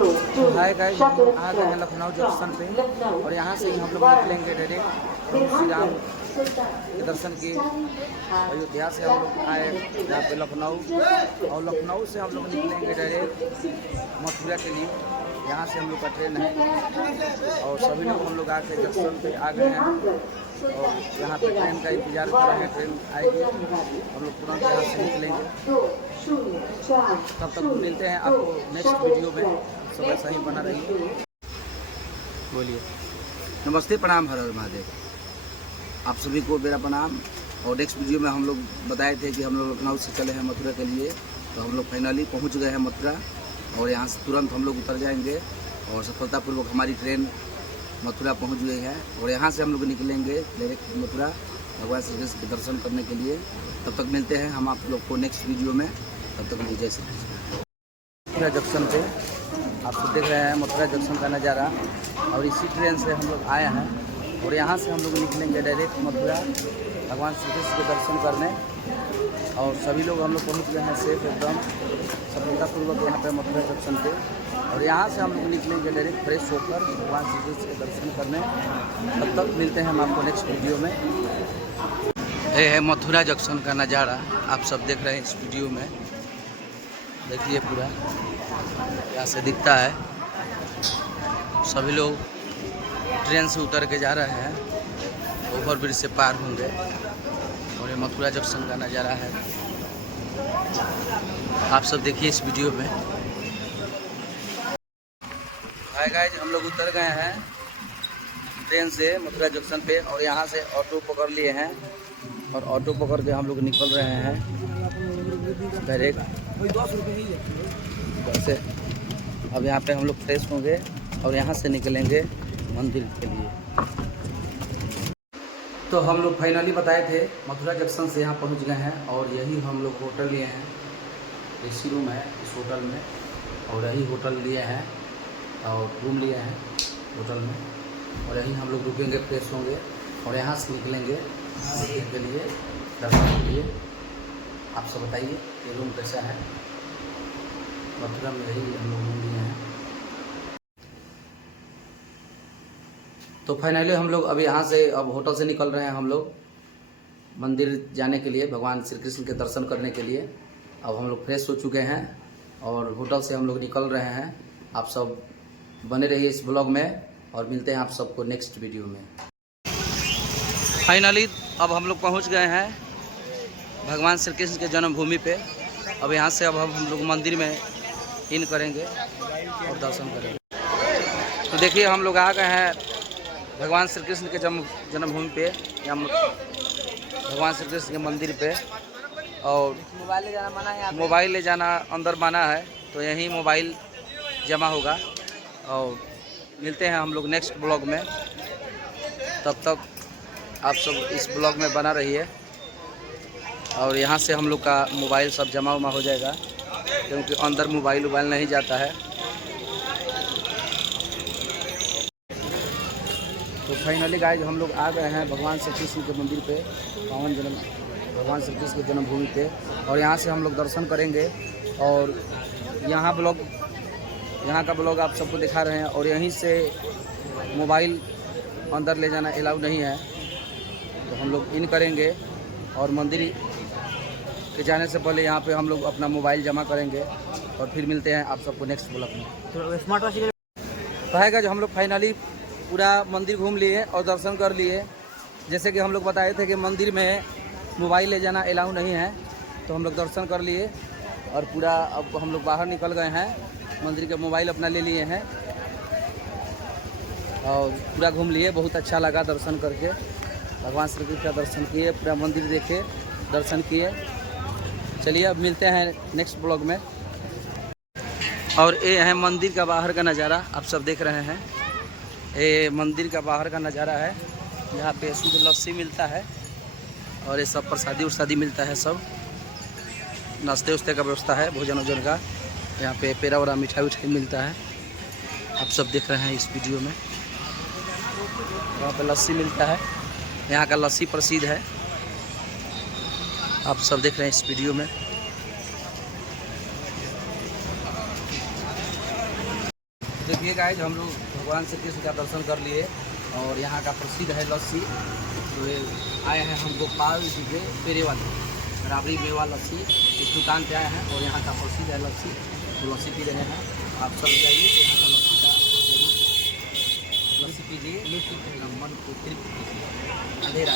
Hi guys, हम लोग आ गए हैं लखनऊ जंक्शन पे और यहाँ से ही हम लोग निकलेंगे डायरेक्ट श्री राम के दर्शन किए। अयोध्या से हम लोग आए यहाँ पे लखनऊ और लखनऊ से हम लोग निकलेंगे डायरेक्ट मथुरा के लिए। यहाँ से हम लोग का ट्रेन है और सभी लोग हम लोग आके जंक्शन पे आ गए हैं और यहाँ पे ट्रेन का इंतजार कर रहे हैं। ट्रेन आएगी, हम लोग तुरंत यहाँ से निकलेंगे। तब तक मिलते हैं आपको नेक्स्ट वीडियो में। सब ऐसा ही बना रहिए। बोलिए। नमस्ते, प्रणाम, हर हर महादेव। आप सभी को मेरा प्रणाम। और नेक्स्ट वीडियो में हम लोग बताए थे कि हम लोग लखनऊ से चले हैं मथुरा के लिए, तो हम लोग फाइनली पहुंच गए हैं मथुरा और यहाँ से तुरंत हम लोग उतर जाएंगे और सफलतापूर्वक हमारी ट्रेन मथुरा पहुंच गई है और यहाँ से हम लोग निकलेंगे डायरेक्ट मथुरा भगवान श्री कृष्ण के दर्शन करने के लिए। तब तक मिलते हैं हम आप लोग को नेक्स्ट वीडियो में। तब तक मुझे जय श्री कृष्ण। मथुरा जंक्शन पे आप सब देख रहे हैं मथुरा जंक्शन का नज़ारा और इसी ट्रेन से हम लोग आए हैं और यहाँ से हम लोग निकलेंगे डायरेक्ट मथुरा भगवान श्री कृष्ण के दर्शन करने। और सभी लोग हम लोग पहुँच गए हैं सेफ एकदम सफलतापूर्वक यहाँ पे मथुरा जंक्शन पे और यहाँ से हम लोग निकलेंगे डायरेक्ट फ्रेश होकर भगवान श्री कृष्ण के दर्शन करने। तब तक मिलते हैं हम आपको नेक्स्ट वीडियो में। ये है मथुरा जंक्शन का नज़ारा, आप सब देख रहे हैं इस वीडियो में। देखिए पूरा यहाँ से दिखता है। सभी लोग ट्रेन से उतर के जा रहे हैं, ओवरब्रिज से पार होंगे और ये मथुरा जंक्शन का नज़ारा है। आप सब देखिए इस वीडियो में। हाय गाइस, हम लोग उतर गए हैं ट्रेन से मथुरा जंक्शन पे और यहाँ से ऑटो पकड़ लिए हैं और ऑटो पकड़ के हम लोग निकल रहे हैं डायरेक्ट से। अब यहाँ पे हम लोग फ्रेश होंगे और यहाँ से निकलेंगे मंदिर के लिए। तो हम लोग फाइनली बताए थे मथुरा जंक्शन से यहाँ पहुँच गए हैं और यही हम लोग होटल लिए हैं। एसी रूम है इस होटल में और यही होटल लिए हैं और रूम लिए हैं होटल में और यहीं हम लोग रुकेंगे, फ्रेश होंगे और यहाँ से निकलेंगे मंदिर के लिए दर्शन के लिए। आप सब बताइए ये रूम कैसा है। मथुरा में यही हम लोग रूम लिए हैं। तो फाइनली हम लोग अब यहाँ से अब होटल से निकल रहे हैं हम लोग मंदिर जाने के लिए, भगवान श्री कृष्ण के दर्शन करने के लिए। अब हम लोग फ्रेश हो चुके हैं और होटल से हम लोग निकल रहे हैं। आप सब बने रहिए इस ब्लॉग में और मिलते हैं आप सबको नेक्स्ट वीडियो में। फाइनली अब हम लोग पहुंच गए हैं भगवान श्री कृष्ण के जन्मभूमि पे। अब यहाँ से अब हम लोग मंदिर में इन करेंगे और दर्शन करेंगे। तो देखिए हम लोग आ गए हैं भगवान श्री कृष्ण के जन्मभूमि पे, या भगवान श्री कृष्ण के मंदिर पे। और मोबाइल ले जाना मना है, मोबाइल ले जाना अंदर माना है, तो यहीं मोबाइल जमा होगा। और मिलते हैं हम लोग नेक्स्ट ब्लॉग में। तब तक आप सब इस ब्लॉग में बना रहिए और यहाँ से हम लोग का मोबाइल सब जमा उमा हो जाएगा क्योंकि अंदर मोबाइल नहीं जाता है। तो फाइनली गाइस हम लोग आ गए हैं भगवान श्री कृष्ण के मंदिर पे, पावन भगवान श्री कृष्ण के जन्मभूमि पे और यहाँ से हम लोग दर्शन करेंगे। और यहाँ का ब्लॉग आप सबको दिखा रहे हैं और यहीं से मोबाइल अंदर ले जाना अलाउ नहीं है, तो हम लोग इन करेंगे और मंदिर के जाने से पहले यहाँ पे हम लोग अपना मोबाइल जमा करेंगे और फिर मिलते हैं आप सबको नेक्स्ट ब्लॉग में। तो स्मार्ट वॉच रहेगा जो हम लोग फाइनली पूरा मंदिर घूम लिए और दर्शन कर लिए। जैसे कि हम लोग बताए थे कि मंदिर में मोबाइल ले जाना अलाउ नहीं है, तो हम लोग दर्शन कर लिए और पूरा अब हम लोग बाहर निकल गए हैं। मंदिर के मोबाइल अपना ले लिए हैं और पूरा घूम लिए। बहुत अच्छा लगा दर्शन करके, भगवान श्री कृष्ण का दर्शन किए, पूरा मंदिर देखे, दर्शन किए। चलिए अब मिलते हैं नेक्स्ट ब्लॉग में। और ये है मंदिर का बाहर का नज़ारा, आप सब देख रहे हैं। ये मंदिर का बाहर का नज़ारा है, यहाँ पे शुद्ध लस्सी मिलता है और ये सब प्रसादी उर्सादी मिलता है, सब नाश्ते उस्ते का व्यवस्था है, भोजन वोजन का। यहाँ पे पेड़ा वड़ा मिठाई उठाई मिलता है, आप सब देख रहे हैं इस वीडियो में। यहाँ पे लस्सी मिलता है, यहाँ का लस्सी प्रसिद्ध है, आप सब देख रहे हैं इस वीडियो में। देखिए गाइस, हम लोग भगवान श्री कृष्ण का दर्शन कर लिए और यहाँ का प्रसिद्ध है लस्सी। तो ये आए हैं हम गोपाल जी के पेड़े वाले राबड़ी मेवा लस्सी इस दुकान पे आए हैं और यहाँ का प्रसिद्ध है लस्सी। तो लस्सी पी रहे हैं, आप सब जाइए यहाँ का लस्सी